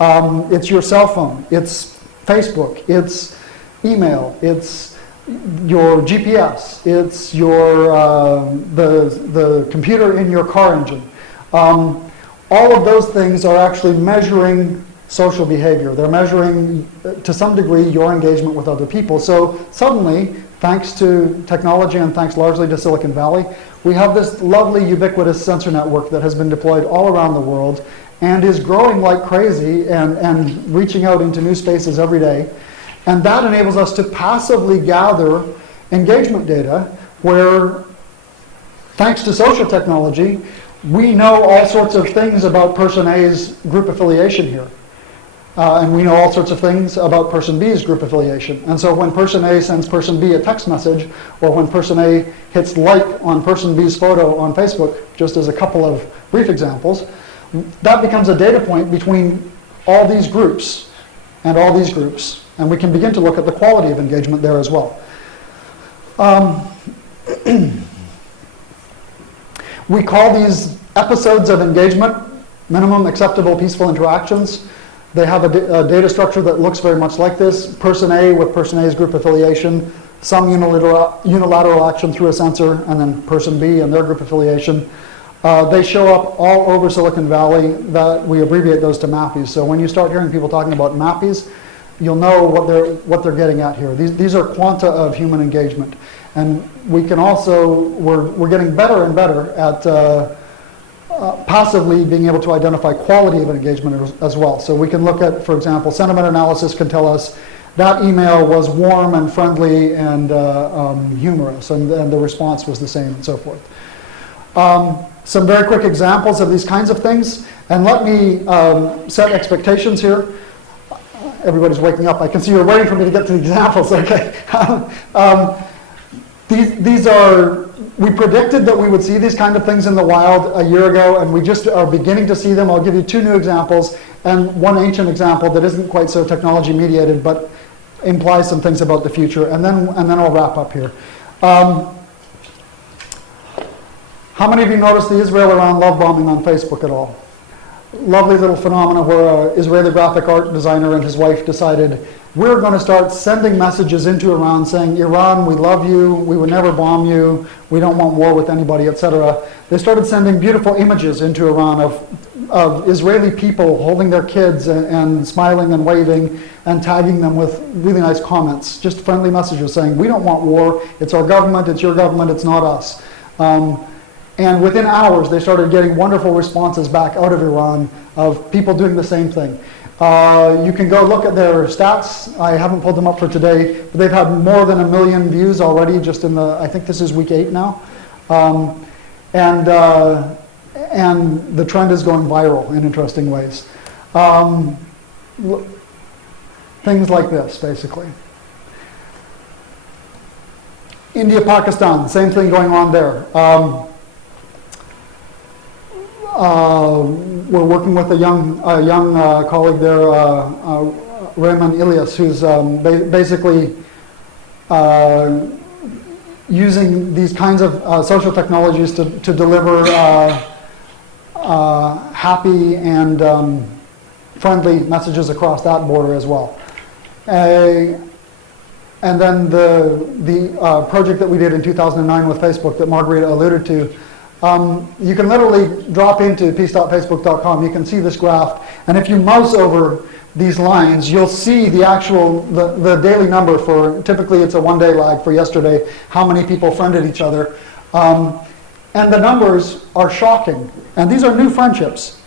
It's your cell phone, it's Facebook, it's email, it's your GPS, it's your the computer in your car engine. All of those things are actually measuring social behavior. They're measuring, to some degree, your engagement with other people. So suddenly, thanks to technology and thanks largely to Silicon Valley, we have this lovely ubiquitous sensor network that has been deployed all around the world and is growing like crazy and reaching out into new spaces every day. And that enables us to passively gather engagement data where, thanks to social technology, we know all sorts of things about person A's group affiliation here. And we know all sorts of things about person B's group affiliation. And so when person A sends person B a text message, or when person A hits like on person B's photo on Facebook, just as a couple of brief examples, that becomes a data point between all these groups and all these groups. And we can begin to look at the quality of engagement there as well. We call these episodes of engagement minimum acceptable peaceful interactions. They have a data structure that looks very much like this. Person A with person A's group affiliation, some unilateral action through a sensor, and then person B and their group affiliation. They show up all over Silicon Valley. That we abbreviate those to MAPIs. So when you start hearing people talking about MAPIs, you'll know what they're getting at here. These are quanta of human engagement. And we can also, we're getting better and better at passively being able to identify quality of engagement as well. So we can look at, for example, sentiment analysis can tell us that email was warm and friendly and humorous, and the response was the same, and so forth. Some very quick examples of these kinds of things, and let me set expectations here. Everybody's waking up. I can see you're waiting for me to get to the examples. Okay. These are, we predicted that we would see these kind of things in the wild a year ago, and we just are beginning to see them. I'll give you two new examples and one ancient example that isn't quite so technology mediated, but implies some things about the future, and then I'll wrap up here. How many of you noticed the Israel-Iran love bombing on Facebook at all? Lovely little phenomena where an Israeli graphic art designer and his wife decided, we're going to start sending messages into Iran saying, Iran, we love you, we would never bomb you, we don't want war with anybody, etc. They started sending beautiful images into Iran of Israeli people holding their kids and smiling and waving and tagging them with really nice comments, just friendly messages saying, we don't want war, it's our government, it's your government, it's not us. And within hours, they started getting wonderful responses back out of Iran of people doing the same thing. You can go look at their stats. I haven't pulled them up for today, but they've had more than 1 million views already just in the, I think this is week 8 now. And the trend is going viral in interesting ways. Things like this, basically. India, Pakistan, same thing going on there. We're working with a young colleague there, Rehman Ilyas, who's basically using these kinds of social technologies to deliver happy and friendly messages across that border as well. And then the project that we did in 2009 with Facebook that Margarita alluded to, you can literally drop into peace.facebook.com. You can see this graph, and if you mouse over these lines, you'll see the actual, the daily number for, typically it's a 1-day lag for yesterday, how many people friended each other. And the numbers are shocking. And these are new friendships.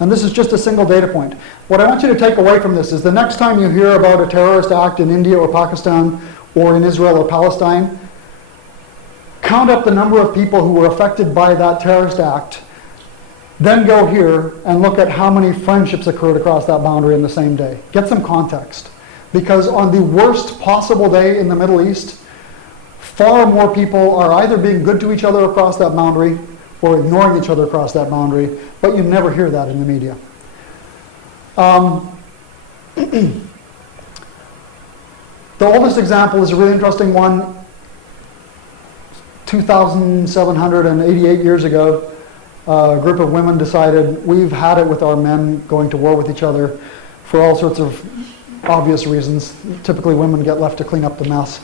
And this is just a single data point. What I want you to take away from this is the next time you hear about a terrorist act in India or Pakistan or in Israel or Palestine, count up the number of people who were affected by that terrorist act, then go here and look at how many friendships occurred across that boundary in the same day. Get some context. Because on the worst possible day in the Middle East, far more people are either being good to each other across that boundary or ignoring each other across that boundary, but you never hear that in the media. The oldest example is a really interesting one. 2,788 years ago, a group of women decided we've had it with our men going to war with each other for all sorts of obvious reasons. Typically women get left to clean up the mess.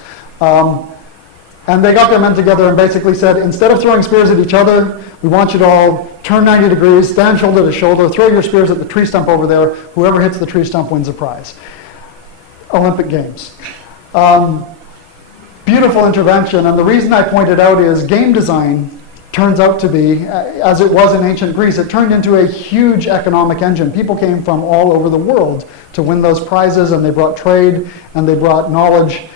And they got their men together and basically said, instead of throwing spears at each other, we want you to all turn 90 degrees, stand shoulder to shoulder, throw your spears at the tree stump over there. Whoever hits the tree stump wins a prize. Olympic Games. Beautiful intervention, and the reason I point it out is game design turns out to be, as it was in ancient Greece, it turned into a huge economic engine. People came from all over the world to win those prizes, and they brought trade, and they brought knowledge.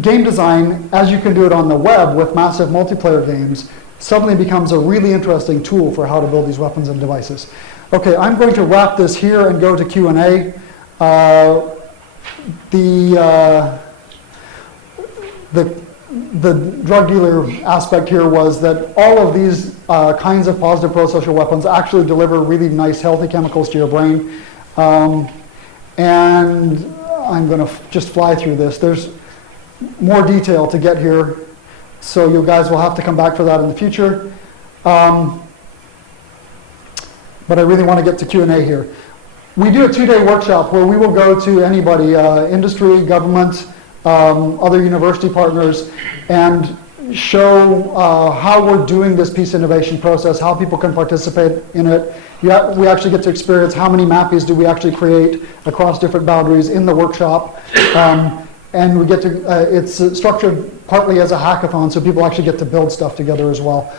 Game design, as you can do it on the web with massive multiplayer games, suddenly becomes a really interesting tool for how to build these weapons and devices. Okay, I'm going to wrap this here and go to Q&A. The drug dealer aspect here was that all of these kinds of positive pro-social weapons actually deliver really nice, healthy chemicals to your brain. And I'm going to just fly through this. There's more detail to get here, so you guys will have to come back for that in the future. But I really want to get to Q&A here. We do a 2-day workshop where we will go to anybody, industry, government, other university partners, and show how we're doing this peace innovation process, how people can participate in it. We actually get to experience how many mappies do we actually create across different boundaries in the workshop. And we get to, it's structured partly as a hackathon, so people actually get to build stuff together as well.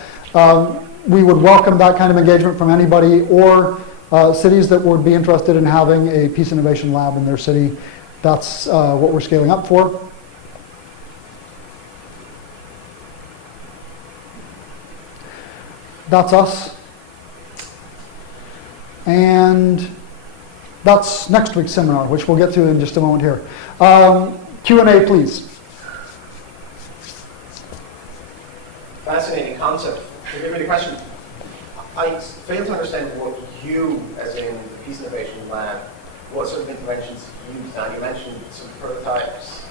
We would welcome that kind of engagement from anybody, or cities that would be interested in having a Peace Innovation Lab in their city. That's what we're scaling up for. That's us. And that's next week's seminar, which we'll get to in just a moment here. Q&A, please. Fascinating concept. Give me the question. I fail to understand what you, as in the Peace Innovation Lab, what sort of interventions you've done. You mentioned some prototypes.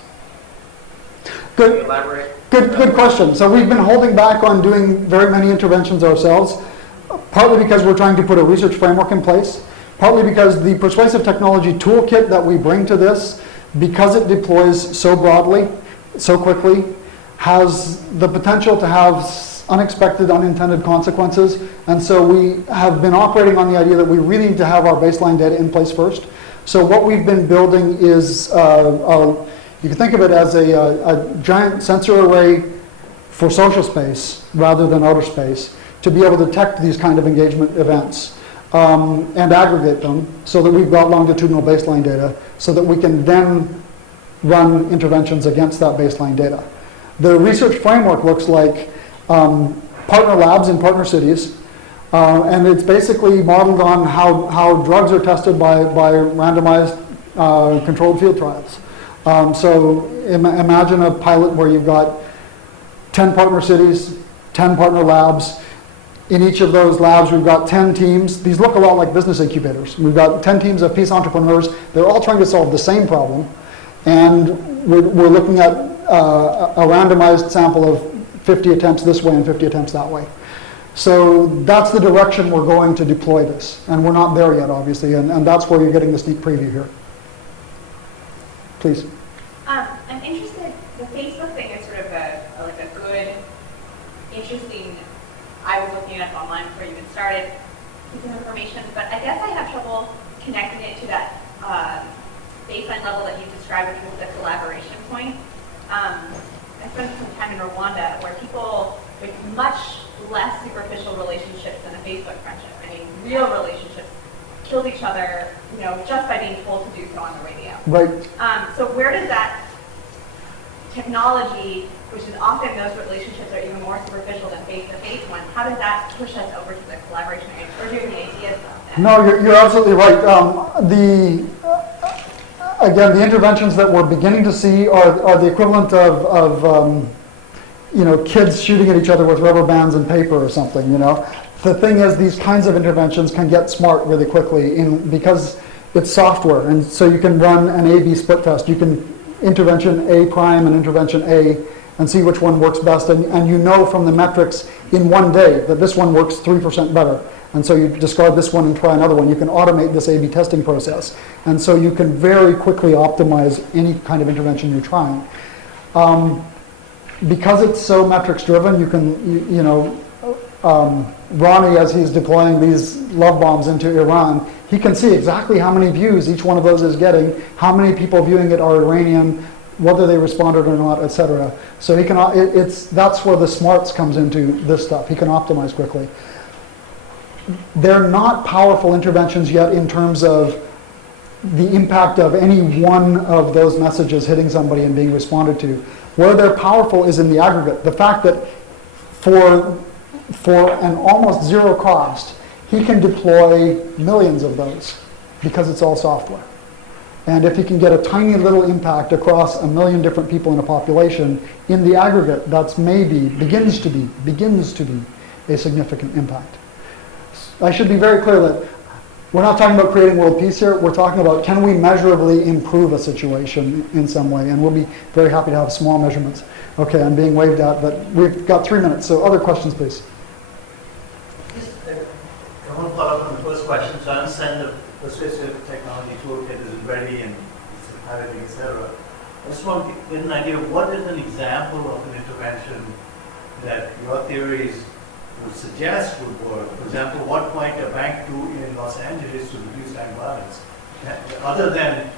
Can you elaborate? Good question. So we've been holding back on doing very many interventions ourselves, partly because we're trying to put a research framework in place, partly because the persuasive technology toolkit that we bring to this, because it deploys so broadly, so quickly, has the potential to have unexpected, unintended consequences. And so we have been operating on the idea that we really need to have our baseline data in place first. So what we've been building is, you can think of it as a giant sensor array for social space rather than outer space to be able to detect these kind of engagement events. and aggregate them so that we've got longitudinal baseline data so that we can then run interventions against that baseline data. The research framework looks like partner labs in partner cities, and it's basically modeled on how drugs are tested by randomized controlled field trials. So imagine a pilot where you've got 10 partner cities, 10 partner labs. In each of those labs, we've got 10 teams. These look a lot like business incubators. We've got 10 teams of peace entrepreneurs. They're all trying to solve the same problem. And we're looking at a randomized sample of 50 attempts this way and 50 attempts that way. So that's the direction we're going to deploy this. And we're not there yet, obviously, and that's where you're getting the sneak preview here. Please. I'm interested, the Facebook thing is sort of a good, interesting, I was looking it up online before you even started, piece of information, but I guess I have trouble connecting it to that baseline level that you described, which was the collaboration point. I spent some time in Rwanda where people with much less superficial relationships than a Facebook friendship, I mean real relationships, killed each other, just by being told to do so on the radio. Right. So where does that technology, which is often those relationships are even more superficial than face-to-face ones, how does that push us over to the collaboration area? Or do you have any ideas about that? No, you're absolutely right. Again, the interventions that we're beginning to see are the equivalent of kids shooting at each other with rubber bands and paper or something, The thing is, these kinds of interventions can get smart really quickly because it's software, and so you can run an A/B split test. You can intervention A prime and intervention A and see which one works best, and you know from the metrics in one day that this one works 3% better. And so you discard this one and try another one. You can automate this A/B testing process. And so you can very quickly optimize any kind of intervention you're trying. Because it's so metrics driven, you can, Ronnie, as he's deploying these love bombs into Iran, he can see exactly how many views each one of those is getting, how many people viewing it are Iranian, whether they responded or not, etc. So he can, that's where the smarts comes into this stuff. He can optimize quickly. They're not powerful interventions yet in terms of the impact of any one of those messages hitting somebody and being responded to. Where they're powerful is in the aggregate. The fact that for an almost zero cost, he can deploy millions of those because it's all software. And if he can get a tiny little impact across 1 million different people in a population, in the aggregate, that's begins to be a significant impact. I should be very clear that we're not talking about creating world peace here. We're talking about, can we measurably improve a situation in some way? And we'll be very happy to have small measurements. Okay, I'm being waved at, but we've got 3 minutes. So other questions, please. I want to follow up on the first question. So I understand the persuasive technology toolkit is ready and it's piloting, etc. I just want to get an idea of what is an example of an intervention that your theories would suggest would work. For example, what might a bank do in Los Angeles to reduce gang violence? Other than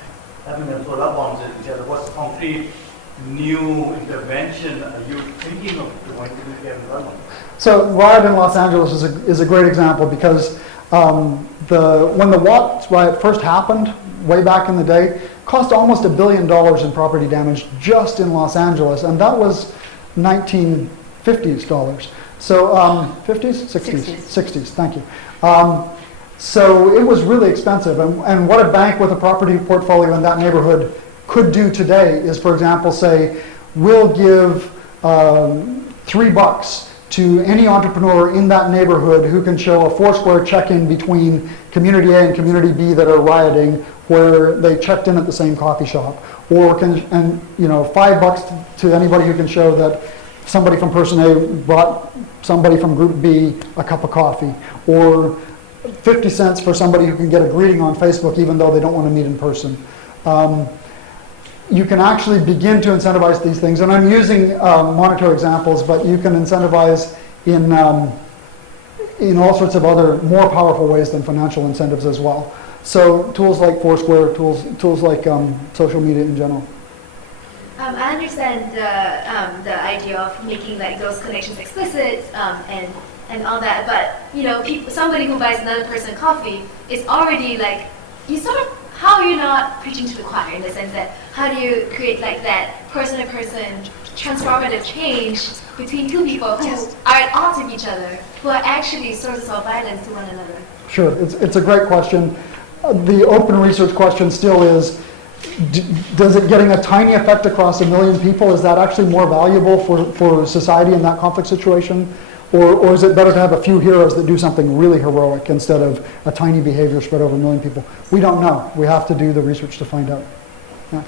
having them throw love bombs at each other, what's the concrete new intervention are you thinking of going to do here in London? So riot in Los Angeles is a great example because when the Watts riot first happened, way back in the day, cost almost $1 billion in property damage just in Los Angeles, and that was 1950s dollars. So 50s? 60s, thank you. So it was really expensive, and what a bank with a property portfolio in that neighborhood could do today is, for example, say, we'll give $3 to any entrepreneur in that neighborhood who can show a Foursquare check-in between community A and community B that are rioting, where they checked in at the same coffee shop, or $5 to anybody who can show that somebody from person A brought somebody from group B a cup of coffee, or 50 cents for somebody who can get a greeting on Facebook even though they don't want to meet in person. You can actually begin to incentivize these things, and I'm using monetary examples, but you can incentivize in all sorts of other more powerful ways than financial incentives as well. So tools like Foursquare, tools like social media in general. I understand the idea of making like those connections explicit and and all that. But you know, somebody who buys another person coffee is already like, you sort of, how are you not preaching to the choir in the sense that how do you create like that person-to-person transformative change between two people who are at odds with each other, who are actually sources of violence to one another? Sure, it's a great question. The open research question still is, does it getting a tiny effect across 1 million people, is that actually more valuable for society in that conflict situation? Or is it better to have a few heroes that do something really heroic instead of a tiny behavior spread over 1 million people? We don't know. We have to do the research to find out. Yeah.